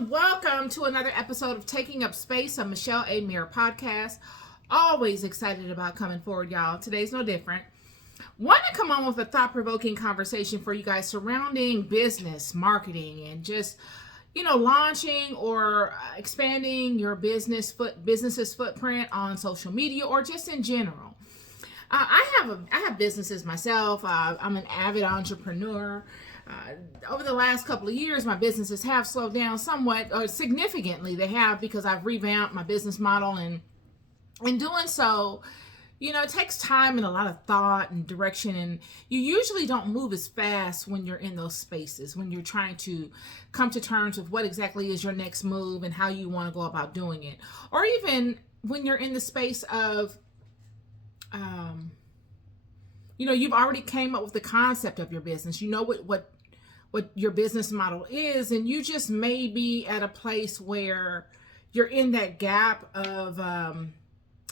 everyone. Welcome to another episode of Taking Up Space, a Michelle A. Mirror podcast. Always excited about coming forward, y'all. Today's no different. Want to come on with a thought-provoking conversation for you guys surrounding business, marketing, and just, launching or expanding your business's footprint on social media or just in general. I have businesses myself. I'm an avid entrepreneur. Over the last couple of years, my businesses have slowed down somewhat, or significantly they have, because I've revamped my business model, and in doing so, it takes time and a lot of thought and direction, and you usually don't move as fast when you're in those spaces, when you're trying to come to terms with what exactly is your next move and how you want to go about doing it, or even when you're in the space of you've already came up with the concept of your business. You know what your business model is, and you just may be at a place where you're in that gap of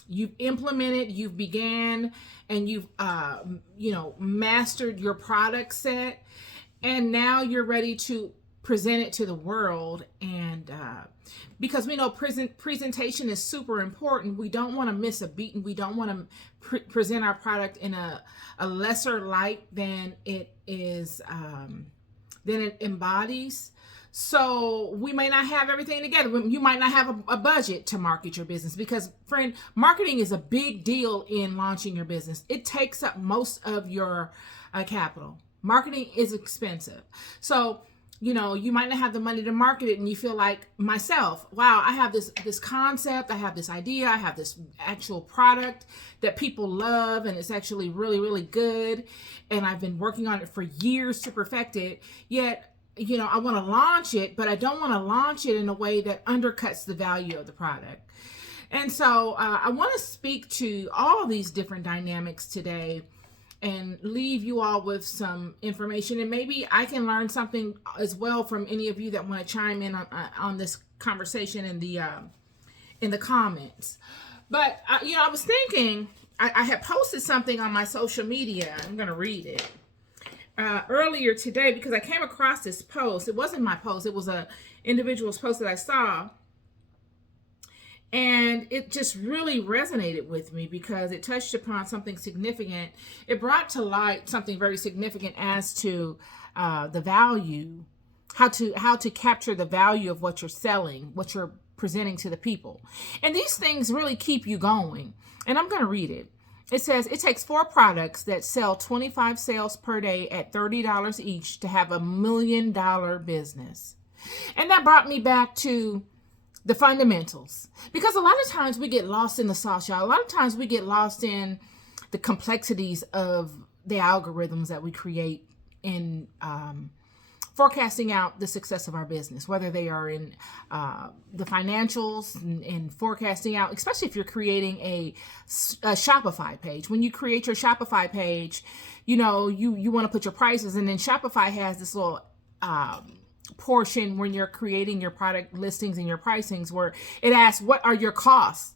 you've implemented, you've began, and you've mastered your product set, and now you're ready to present it to the world. And because we know presentation is super important, we don't want to miss a beat, and we don't want to present our product in a lesser light than it is, than it embodies. So we may not have everything together. You might not have a budget to market your business, because, friend, marketing is a big deal in launching your business. It takes up most of your capital. Marketing is expensive. So you might not have the money to market it, and you feel like myself, wow, I have this concept, I have this idea, I have this actual product that people love, and it's actually really, really good, and I've been working on it for years to perfect it, yet, I want to launch it, but I don't want to launch it in a way that undercuts the value of the product. And so I want to speak to all these different dynamics today and leave you all with some information, and maybe I can learn something as well from any of you that want to chime in on this conversation in the comments. But I was thinking, I had posted something on my social media. I'm going to read it earlier today, because I came across this post. It wasn't my post, it was a individual's post that I saw. And it just really resonated with me, because it touched upon something significant. It brought to light something very significant as to the value, how to capture the value of what you're selling, what you're presenting to the people. And these things really keep you going. And I'm going to read it. It says, it takes 4 products that sell 25 sales per day at $30 each to have $1 million business. And that brought me back to the fundamentals, because a lot of times we get lost in the sauce, y'all. A lot of times we get lost in the complexities of the algorithms that we create in forecasting out the success of our business, whether they are in the financials and forecasting out, especially if you're creating a Shopify page. When you create your Shopify page, you want to put your prices, and then Shopify has this little portion when you're creating your product listings and your pricings, where it asks, what are your costs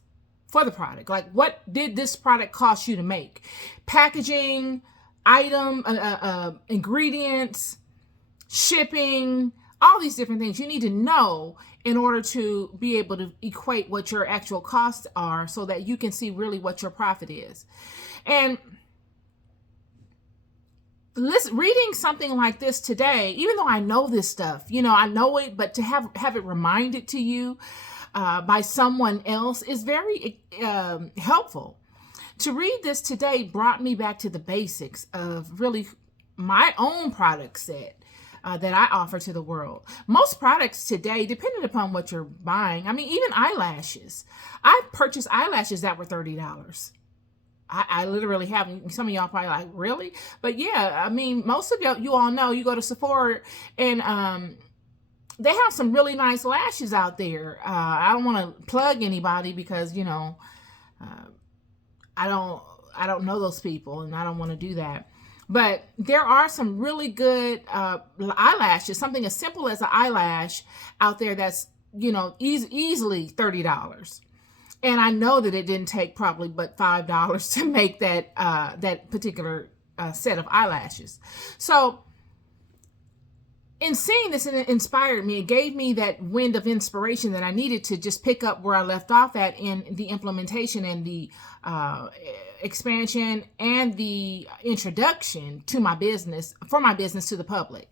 for the product? Like, what did this product cost you to make? Packaging, item, ingredients, shipping, all these different things you need to know in order to be able to equate what your actual costs are, so that you can see really what your profit is. And reading something like this today, even though I know this stuff, I know it, but to have it reminded to you by someone else is very helpful. To read this today brought me back to the basics of really my own product set that I offer to the world. Most products today, depending upon what you're buying, even eyelashes. I've purchased eyelashes that were $30. I literally have. Some of y'all probably like, really? But yeah, most of you all know, you go to Sephora, and they have some really nice lashes out there. I don't want to plug anybody, because I don't know those people, and I don't want to do that. But there are some really good eyelashes, something as simple as an eyelash out there that's easily $30. And I know that it didn't take probably but $5 to make that particular set of eyelashes. So in seeing this, and it inspired me. It gave me that wind of inspiration that I needed to just pick up where I left off at in the implementation and the expansion and the introduction to my business, for my business to the public.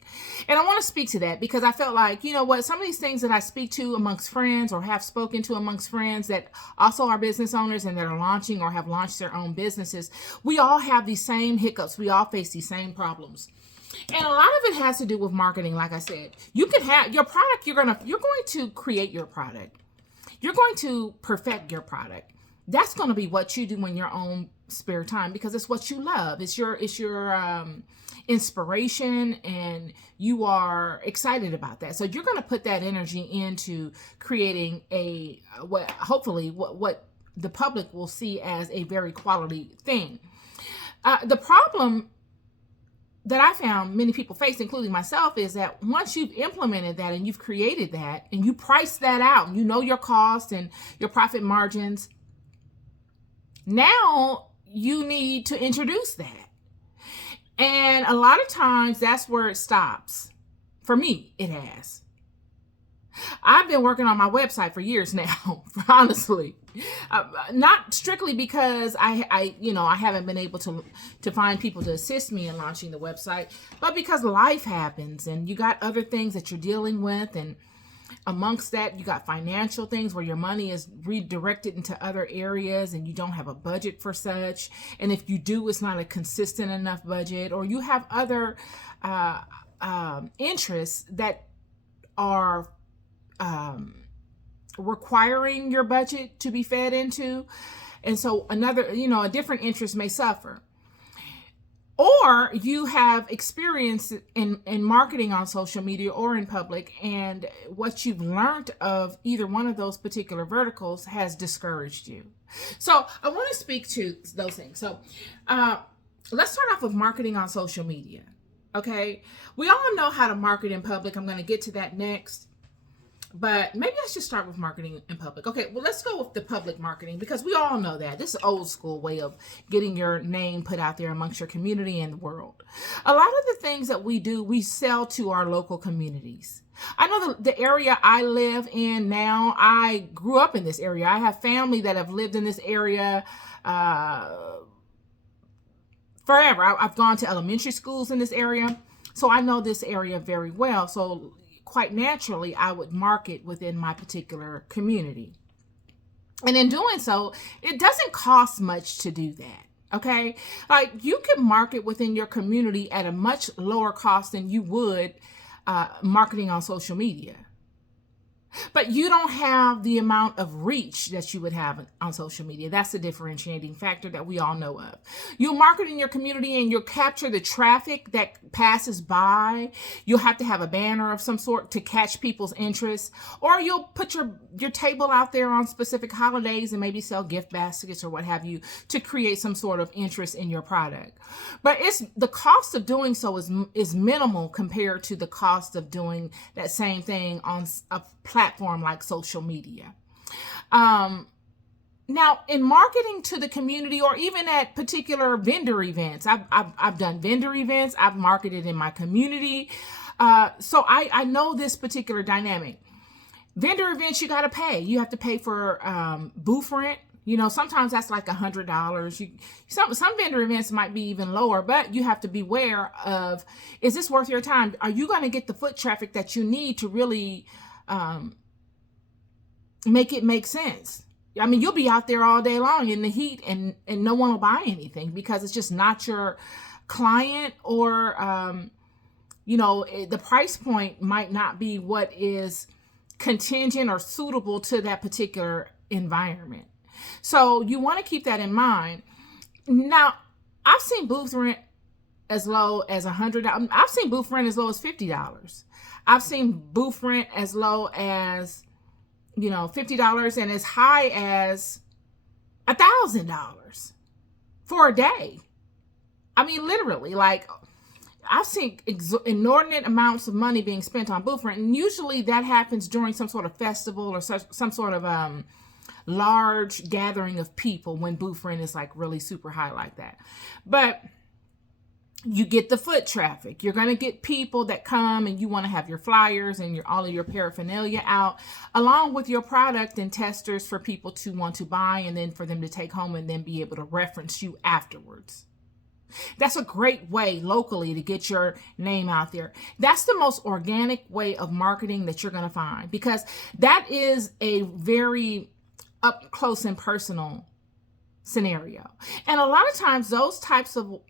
And I want to speak to that because I felt like, you know what, some of these things that I speak to amongst friends or have spoken to amongst friends that also are business owners and that are launching or have launched their own businesses, we all have these same hiccups. We all face these same problems. And a lot of it has to do with marketing. Like I said, you can have your product. You're going to create your product. You're going to perfect your product. That's going to be what you do in your own spare time because it's what you love. It's your inspiration, and you are excited about that. So you're going to put that energy into creating what the public will see as a very quality thing. The problem that I found many people face, including myself, is that once you've implemented that and you've created that and you price that out and you know your cost and your profit margins, now you need to introduce that. And a lot of times that's where it stops. For me, it has. I've been working on my website for years now, honestly. Not strictly because I haven't been able to find people to assist me in launching the website, but because life happens and you got other things that you're dealing with, and amongst that you got financial things where your money is redirected into other areas and you don't have a budget for such, and if you do, it's not a consistent enough budget, or you have other interests that are requiring your budget to be fed into. And so a different interest may suffer. Or you have experience in marketing on social media or in public, and what you've learned of either one of those particular verticals has discouraged you. So I want to speak to those things. So let's start off with marketing on social media. Okay. We all know how to market in public. I'm going to get to that next. But maybe I should start with marketing in public. Okay, well, let's go with the public marketing because we all know that. This is an old school way of getting your name put out there amongst your community and the world. A lot of the things that we do, we sell to our local communities. I know the area I live in now, I grew up in this area. I have family that have lived in this area forever. I've gone to elementary schools in this area, so I know this area very well. So quite naturally, I would market within my particular community. And in doing so, it doesn't cost much to do that. Okay. Like you can market within your community at a much lower cost than you would marketing on social media. But you don't have the amount of reach that you would have on social media. That's the differentiating factor that we all know of. You'll market in your community and you'll capture the traffic that passes by. You'll have to have a banner of some sort to catch people's interest. Or you'll put your table out there on specific holidays and maybe sell gift baskets or what have you to create some sort of interest in your product. But the cost of doing so is minimal compared to the cost of doing that same thing on a platform like social media. Now, in marketing to the community or even at particular vendor events, I've done vendor events. I've marketed in my community. So I know this particular dynamic. Vendor events, you got to pay. You have to pay for booth rent. You know, sometimes that's like $100. Some vendor events might be even lower, but you have to be aware of, is this worth your time? Are you going to get the foot traffic that you need to really make it make sense? I mean, you'll be out there all day long in the heat and no one will buy anything because it's just not your client, or, the price point might not be what is contingent or suitable to that particular environment. So you want to keep that in mind. Now, I've seen booth rent as low as $100. I've seen booth rent as low as $50. I've seen booth rent as low as, $50 and as high as $1,000 for a day. I mean, literally, like I've seen inordinate amounts of money being spent on booth rent. And usually that happens during some sort of festival or some sort of large gathering of people when booth rent is like really super high like that. But You get the foot traffic. You're going to get people that come and you want to have your flyers and all of your paraphernalia out along with your product and testers for people to want to buy and then for them to take home and then be able to reference you afterwards. That's a great way locally to get your name out there. That's the most organic way of marketing that you're going to find, because that is a very up close and personal scenario. And a lot of times those types of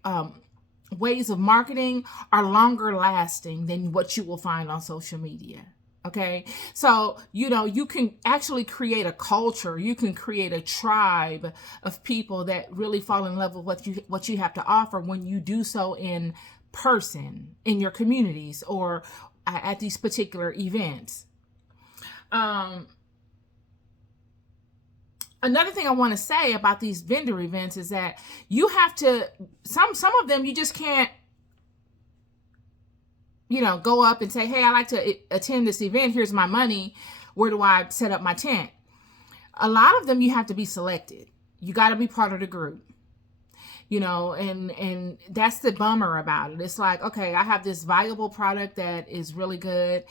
ways of marketing are longer lasting than what you will find on social media. Okay. So, you can actually create a culture. You can create a tribe of people that really fall in love with what you have to offer when you do so in person, in your communities, or at these particular events. Another thing I want to say about these vendor events is that you have to, some of them you just can't, go up and say, hey, I'd like to attend this event. Here's my money. Where do I set up my tent? A lot of them you have to be selected. You got to be part of the group, and that's the bummer about it. It's like, okay, I have this valuable product that is really good,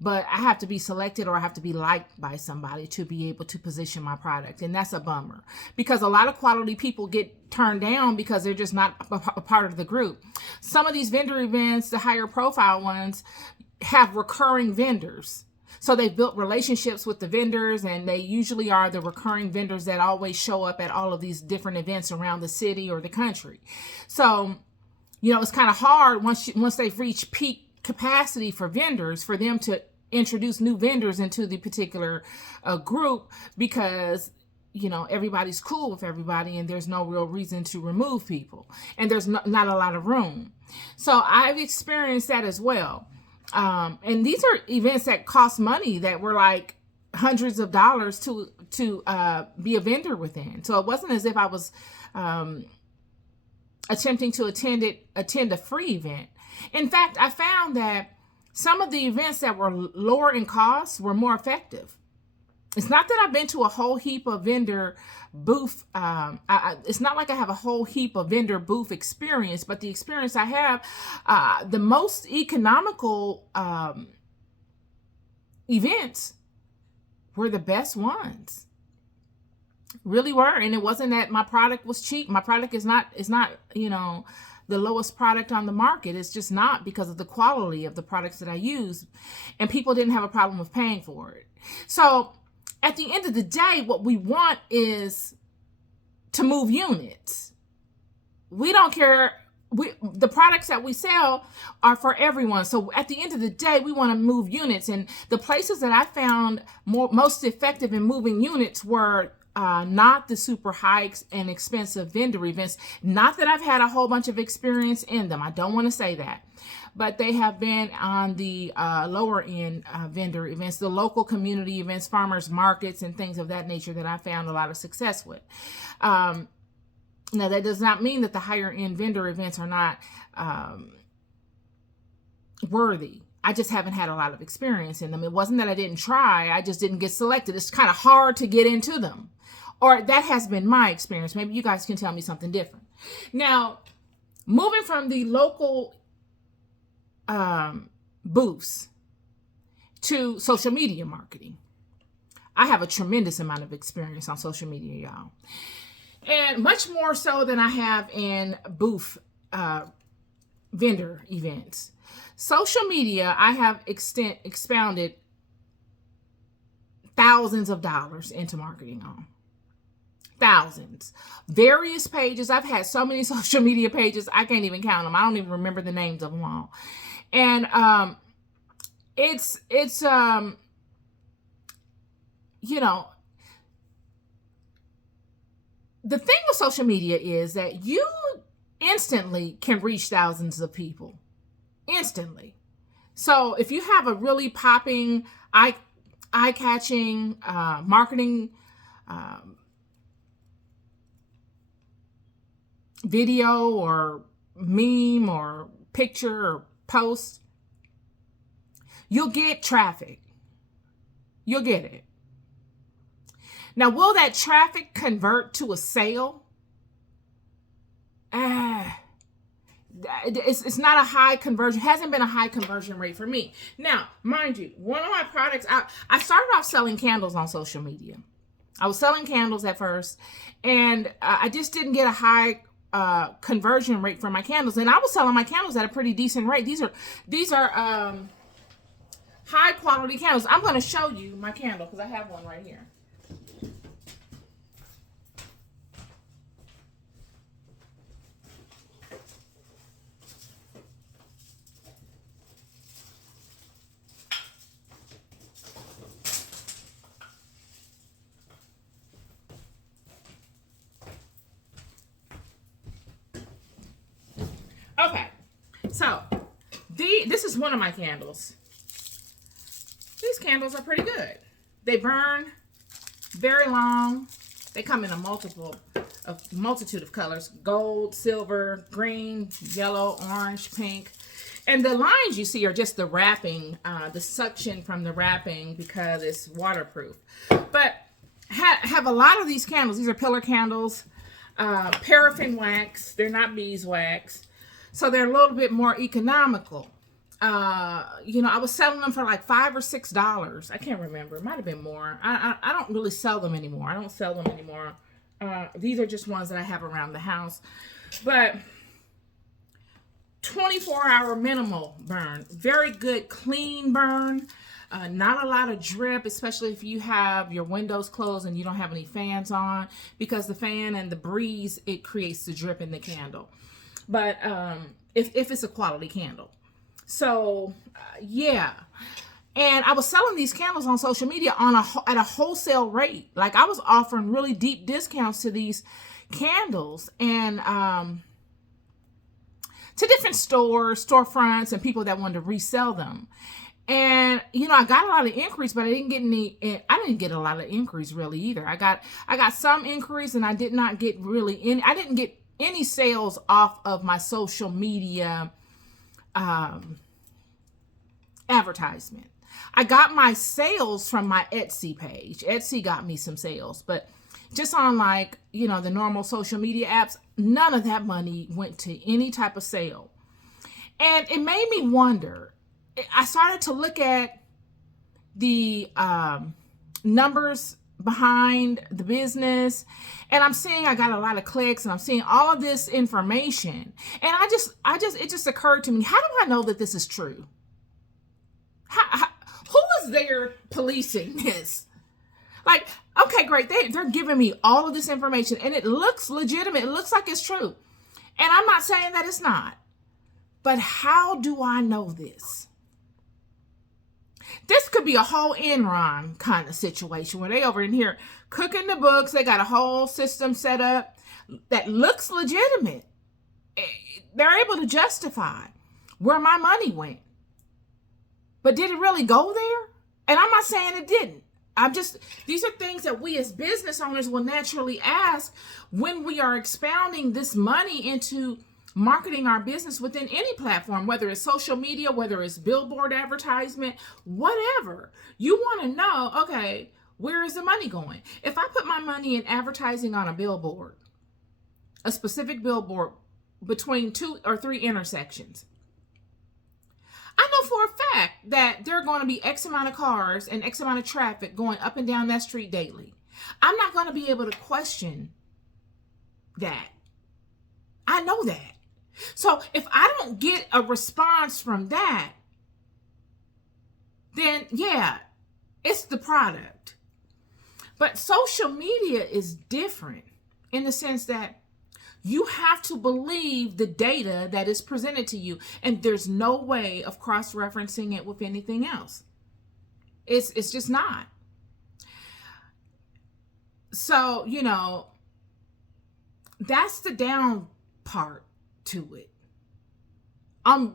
but I have to be selected or I have to be liked by somebody to be able to position my product. And that's a bummer, because a lot of quality people get turned down because they're just not a part of the group. Some of these vendor events, the higher profile ones, have recurring vendors. So they've built relationships with the vendors, and they usually are the recurring vendors that always show up at all of these different events around the city or the country. So, it's kind of hard once they've reached peak capacity for vendors, for them to introduce new vendors into the particular group, because everybody's cool with everybody and there's no real reason to remove people, and there's not a lot of room. So I've experienced that as well. And these are events that cost money, that were like hundreds of dollars to be a vendor within. So it wasn't as if I was attempting to attend a free event. In fact, I found that some of the events that were lower in cost were more effective. It's not that I've been to a whole heap of vendor booth. It's not like I have a whole heap of vendor booth experience, but the experience I have, the most economical events were the best ones. Really were. And it wasn't that my product was cheap. My product is not, the lowest product on the market. It's just not, because of the quality of the products that I use, and people didn't have a problem with paying for it. So at the end of the day, what we want is to move units. We don't care. The products that we sell are for everyone. So at the end of the day, we want to move units. And the places that I found most effective in moving units were not the super high and expensive vendor events. Not that I've had a whole bunch of experience in them. I don't want to say that. But they have been on the lower end vendor events, the local community events, farmers markets, and things of that nature that I found a lot of success with. Now, that does not mean that the higher end vendor events are not worthy. I just haven't had a lot of experience in them. It wasn't that I didn't try. I just didn't get selected. It's kind of hard to get into them. Or that has been my experience. Maybe you guys can tell me something different. Now, moving from the local booths to social media marketing. I have a tremendous amount of experience on social media, y'all. And much more so than I have in booth vendor events. Social media, I have expounded thousands of dollars into marketing on. Thousands. Various pages. I've had so many social media pages, I can't even count them. I don't even remember the names of them all. And it's the thing with social media is that you instantly can reach thousands of people. Instantly. So if you have a really popping, eye-catching marketing video or meme or picture or post, you'll get traffic. You'll get it. Now, will that traffic convert to a sale? it's not a high conversion, hasn't been a high conversion rate for me. Now, mind you, one of my products, I started off selling candles on social media. I was selling candles at first, and I just didn't get a high conversion rate for my candles. And I was selling my candles at a pretty decent rate. These are high quality candles. I'm going to show you my candle because I have one right here. Okay, so this is one of my candles. These candles are pretty good. They burn very long. They come in a multitude of colors: gold, silver, green, yellow, orange, pink. And the lines you see are just the wrapping, the suction from the wrapping, because it's waterproof. But have a lot of these candles. These are pillar candles, paraffin wax. They're not beeswax. So they're a little bit more economical. I was selling them for like $5 or $6. I can't remember. It might have been more. I don't really sell them anymore. I don't sell them anymore. These are just ones that I have around the house. But 24-hour minimal burn. Very good, clean burn. Not a lot of drip, especially if you have your windows closed and you don't have any fans on, because the fan and the breeze, it creates the drip in the candle. But if it's a quality candle. So, yeah. And I was selling these candles on social media at a wholesale rate. Like, I was offering really deep discounts to these candles, and to different storefronts and people that wanted to resell them. And, I got a lot of inquiries, but I didn't get a lot of inquiries really either. I got some inquiries, and I did not get I didn't get any sales off of my social media advertisement. I got my sales from my Etsy page. Etsy got me some sales, but just on the normal social media apps, none of that money went to any type of sale. And it made me wonder. I started to look at the numbers behind the business, and I'm seeing I got a lot of clicks, and I'm seeing all of this information, and it just occurred to me, how do I know that this is true? Who is there policing this? Like, okay, great, they're giving me all of this information, and it looks legitimate, it looks like it's true, and I'm not saying that it's not, but how do I know this? This could be a whole Enron kind of situation where they over in here cooking the books. They got a whole system set up that looks legitimate. They're able to justify where my money went. But did it really go there? And I'm not saying it didn't. These are things that we as business owners will naturally ask when we are expounding this money into marketing our business within any platform, whether it's social media, whether it's billboard advertisement, whatever. You want to know, okay, where is the money going? If I put my money in advertising on a billboard, a specific billboard between 2 or 3 intersections, I know for a fact that there are going to be X amount of cars and X amount of traffic going up and down that street daily. I'm not going to be able to question that. I know that. So if I don't get a response from that, then yeah, it's the product. But social media is different in the sense that you have to believe the data that is presented to you, and there's no way of cross-referencing it with anything else. It's just not. So, that's the down part to it.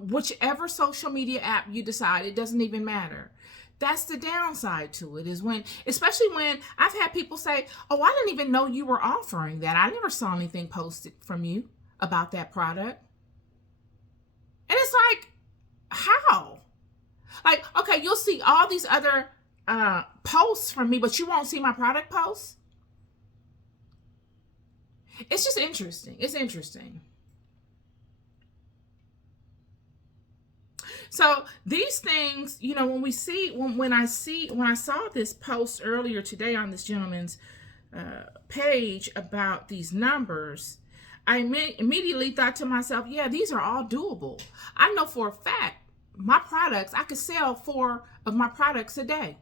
Whichever social media app you decide, it doesn't even matter. That's the downside to it, is especially when I've had people say, oh, I didn't even know you were offering that. I never saw anything posted from you about that product. And it's like, how? Like, okay, you'll see all these other posts from me, but you won't see my product posts. It's just interesting. It's interesting. So these things, when we see, when I saw this post earlier today on this gentleman's page about these numbers, I immediately thought to myself, yeah, these are all doable. I know for a fact my products, I could sell 4 of my products a day.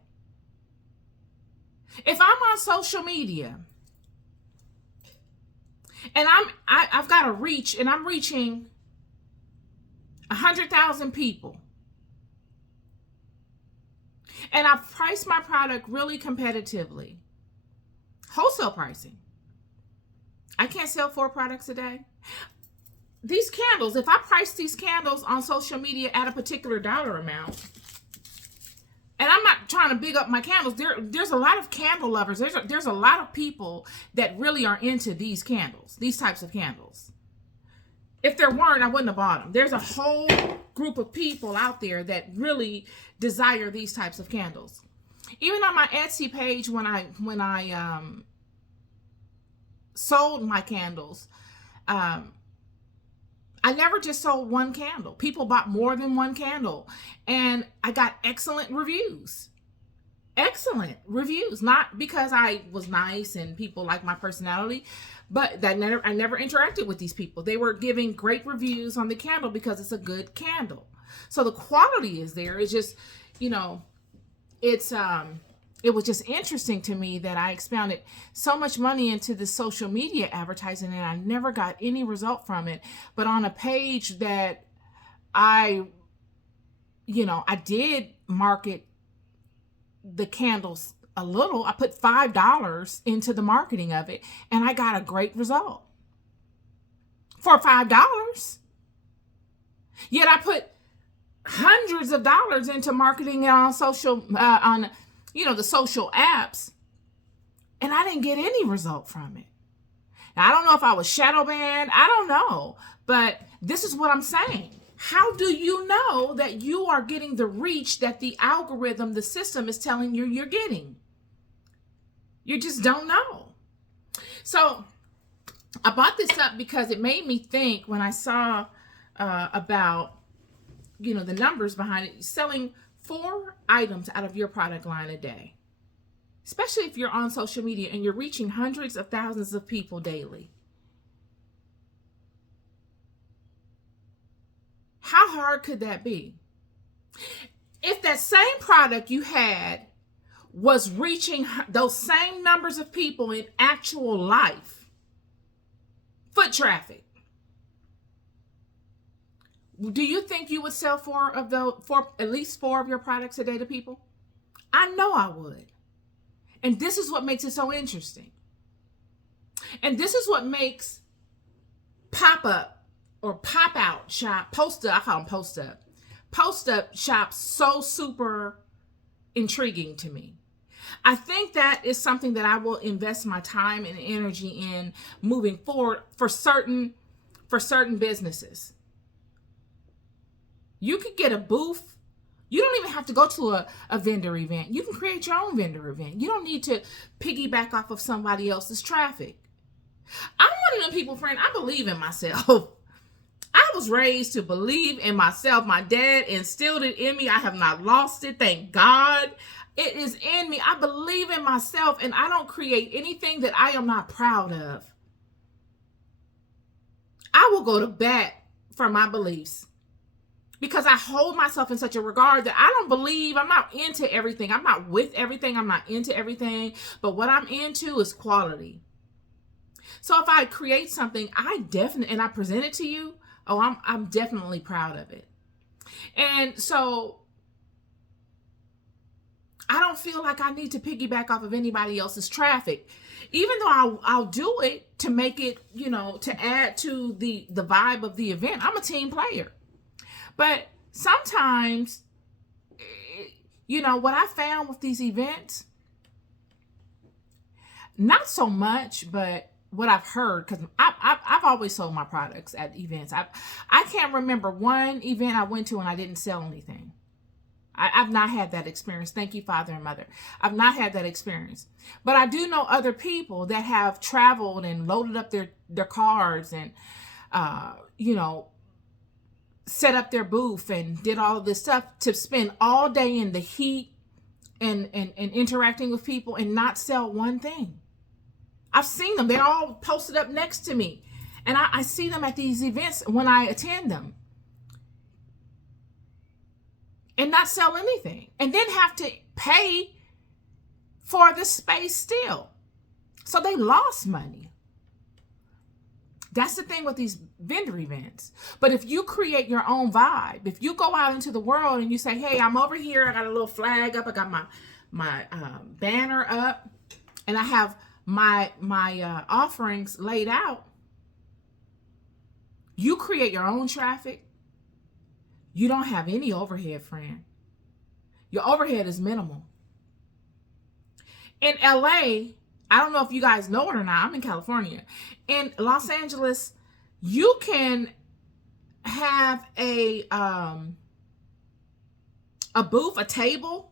If I'm on social media and I've got a reach, and I'm reaching 100,000 people, and I've priced my product really competitively, wholesale pricing, I can't sell 4 products a day. These candles, if I price these candles on social media at a particular dollar amount, and I'm not trying to big up my candles, there's a lot of candle lovers. There's a lot of people that really are into these candles, these types of candles. If there weren't, I wouldn't have bought them. There's a whole group of people out there that really desire these types of candles. Even on my Etsy page, when I sold my candles, I never just sold one candle. People bought more than one candle, and I got excellent reviews. Excellent reviews, not because I was nice and people liked my personality, but I never interacted with these people. They were giving great reviews on the candle because it's a good candle. So the quality is there. It's just, it was just interesting to me that I expounded so much money into the social media advertising and I never got any result from it. But on a page that I did market the candles a little, I put $5 into the marketing of it and I got a great result for $5. Yet I put hundreds of dollars into marketing it on social, the social apps, and I didn't get any result from it. Now, I don't know if I was shadow banned. I don't know, but this is what I'm saying. How do you know that you are getting the reach that the algorithm, the system is telling you you're getting? You just don't know. So I brought this up because it made me think when I saw about, the numbers behind it, selling 4 items out of your product line a day, especially if you're on social media and you're reaching hundreds of thousands of people daily. How hard could that be? If that same product you had was reaching those same numbers of people in actual life, foot traffic, do you think you would sell at least 4 of your products a day to people? I know I would. And this is what makes it so interesting. And this is what makes pop-up or pop-out shop, I call them post-up shops so super intriguing to me. I think that is something that I will invest my time and energy in moving forward for certain businesses. You could get a booth. You don't even have to go to a vendor event. You can create your own vendor event. You don't need to piggyback off of somebody else's traffic. I'm one of them people, friend, I believe in myself. I was raised to believe in myself. My dad instilled it in me. I have not lost it. Thank God. It is in me. I believe in myself, and I don't create anything that I am not proud of. I will go to bat for my beliefs because I hold myself in such a regard that I don't believe. I'm not into everything. I'm not with everything. I'm not into everything. But what I'm into is quality. So if I create something, and I present it to you, I'm definitely proud of it. And so I don't feel like I need to piggyback off of anybody else's traffic, even though I'll do it to make it, to add to the vibe of the event. I'm a team player. But sometimes, what I found with these events, not so much, but what I've heard, because I've always sold my products at events. I can't remember one event I went to and I didn't sell anything. I've not had that experience. Thank you, Father and Mother. I've not had that experience. But I do know other people that have traveled and loaded up their cars and, set up their booth and did all of this stuff to spend all day in the heat and interacting with people and not sell one thing. I've seen them. They're all posted up next to me. And I see them at these events when I attend them. And not sell anything. And then have to pay for the space still. So they lost money. That's the thing with these vendor events. But if you create your own vibe, if you go out into the world and you say, hey, I'm over here, I got a little flag up, I got my banner up, and I have my offerings laid out, you create your own traffic. You don't have any overhead, friend. Your overhead is minimal. In LA, I don't know if you guys know it or not. I'm in California. In Los Angeles, you can have a booth, a table,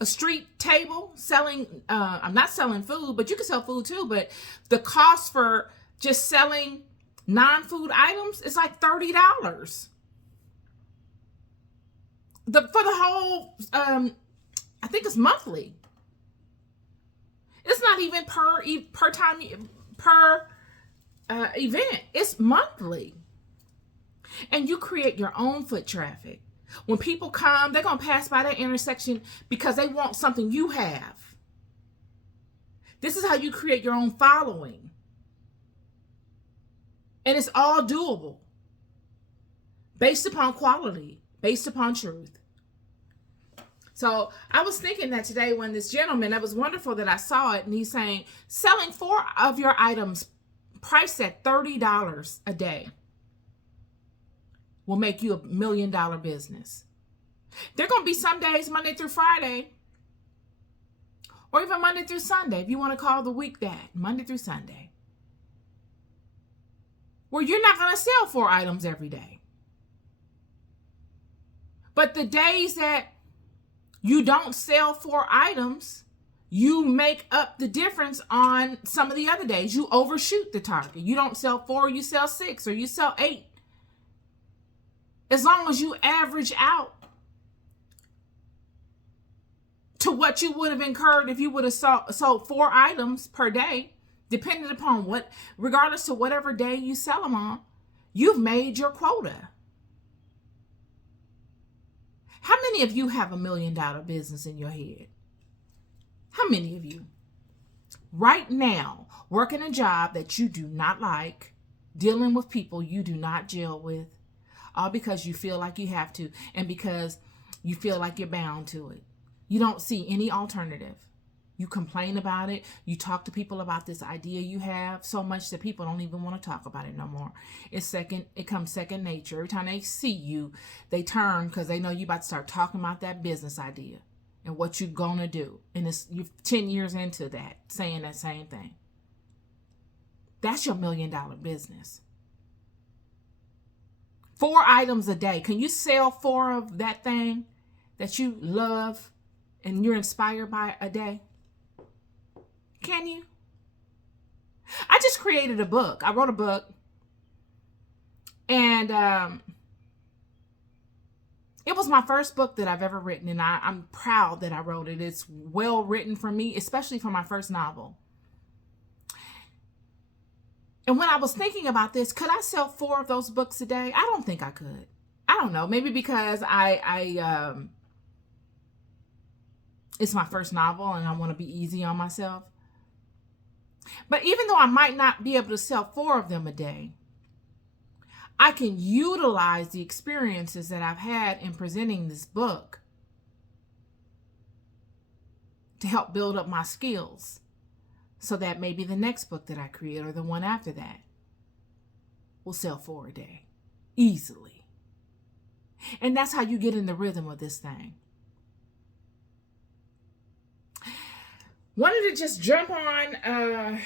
a street table selling. I'm not selling food, but you can sell food too. But the cost for just selling non-food items is like $30. For the whole, I think it's monthly. It's not even per event. It's monthly. And you create your own foot traffic. When people come, they're going to pass by that intersection because they want something you have. This is how you create your own following. And it's all doable. Based upon quality. Based upon truth. So I was thinking that today when this gentleman, that was wonderful that I saw it, and he's saying, selling 4 of your items priced at $30 a day will make you $1 million business. There are going to be some days, Monday through Friday, or even Monday through Sunday, if you want to call the week that, Monday through Sunday, where you're not going to sell 4 items every day. But the days that you don't sell 4 items, you make up the difference on some of the other days. You overshoot the target. You don't sell 4, you sell 6, or you sell 8. As long as you average out to what you would have incurred if you would have sold 4 items per day, depending upon regardless of whatever day you sell them on, you've made your quota. How many of you have $1 million business in your head? How many of you right now working a job that you do not like, dealing with people you do not gel with, all because you feel like you have to and because you feel like you're bound to it? You don't see any alternative. You complain about it. You talk to people about this idea you have so much that people don't even want to talk about it no more. It comes second nature. Every time they see you, they turn because they know you about to start talking about that business idea and what you're going to do. And you're 10 years into that, saying that same thing. That's your $1 million business. 4 items a day. Can you sell 4 of that thing that you love and you're inspired by a day? Can you? I just created a book. I wrote a book. And it was my first book that I've ever written. And I'm proud that I wrote it. It's well written for me, especially for my first novel. And when I was thinking about this, could I sell 4 of those books a day? I don't think I could. I don't know. Maybe because it's my first novel and I want to be easy on myself. But even though I might not be able to sell 4 of them a day, I can utilize the experiences that I've had in presenting this book to help build up my skills so that maybe the next book that I create or the one after that will sell 4 a day easily. And that's how you get in the rhythm of this thing. Wanted to just jump on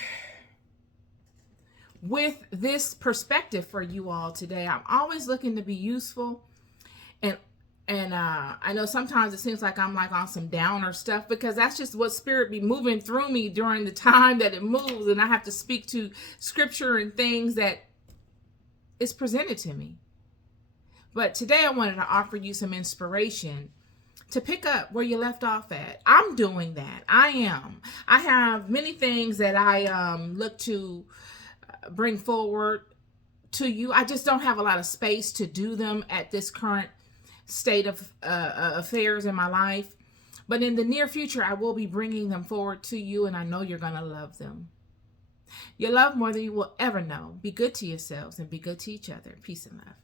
with this perspective for you all today. I'm always looking to be useful, and I know sometimes it seems like I'm like on some downer stuff because that's just what Spirit be moving through me during the time that it moves, and I have to speak to scripture and things that is presented to me. But today I wanted to offer you some inspiration to pick up where you left off at. I'm doing that. I am. I have many things that I look to bring forward to you. I just don't have a lot of space to do them at this current state of affairs in my life. But in the near future, I will be bringing them forward to you, and I know you're going to love them. You love more than you will ever know. Be good to yourselves and be good to each other. Peace and love.